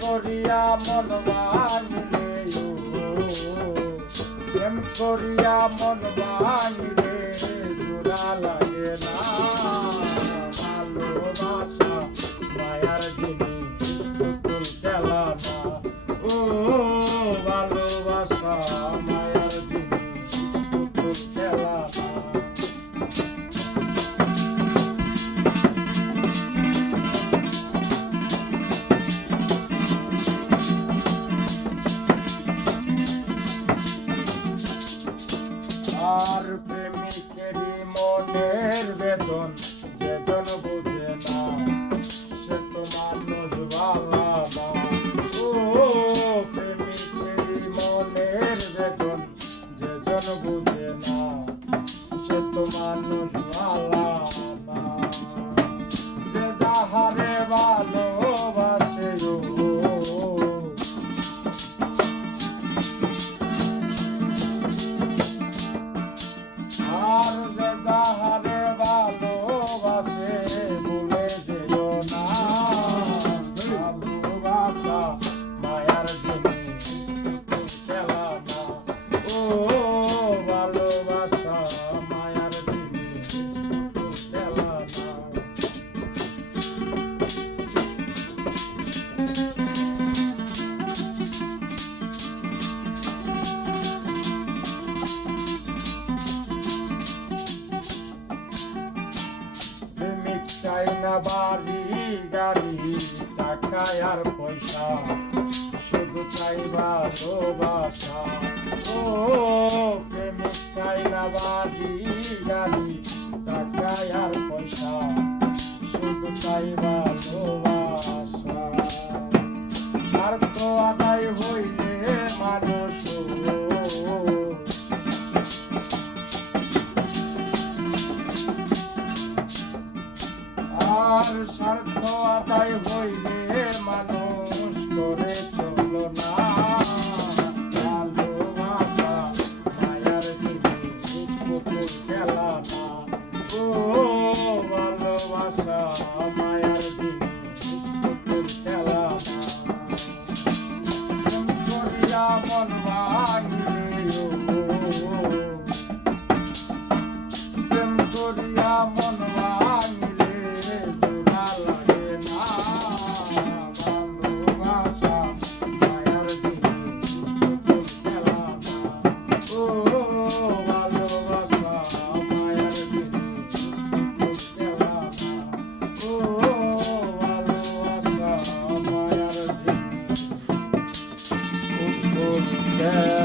করিয়া মন ভাঙিলে প্রেম করিয়া মন ভাঙিলে জোড়া লাগে না ভালোবাসা মায়ার জিনিস পুতুল খেলা না ও ভালোবাসা মায়ার জিনিস পুতুল খেলা না আর প্রেমিকেরই মনের বেদন যেজন বুঝে না সে তো মানুষ ভালা না ও প্রেমিকেরই মনের বেদন যেজন বুঝে না সে তো মানুষ ভালা না যে যাহারে ভালোবাসে আর যে যাহারে ভালোবাসে ভুলে যেও না ভালোবাসা মায়ার জিনিস খেলা না ও ভালোবাসা মায়ার জিনিস খেলা না চাই না বাড়ি গাড়ি টাকা আর পয়সা শুধু চাই ভালোবাসা ও প্রেমিক চাই না বাড়ি গাড়ি টাকা আর পয়সা শুধু চাই ভালোবাসা স্বার্থ আদায় হইলে মানুষ আর স্বার্থ আদায় হইলে মানুষ করে চলো না ভালোবাসা মায়ার জিনিস পুতুল খেলা না ও ভালোবাসা মায়ার জিনিস পুতুল খেলা না করিয়া মন ভাঙিলে প্রেম করিয়া মন yeah.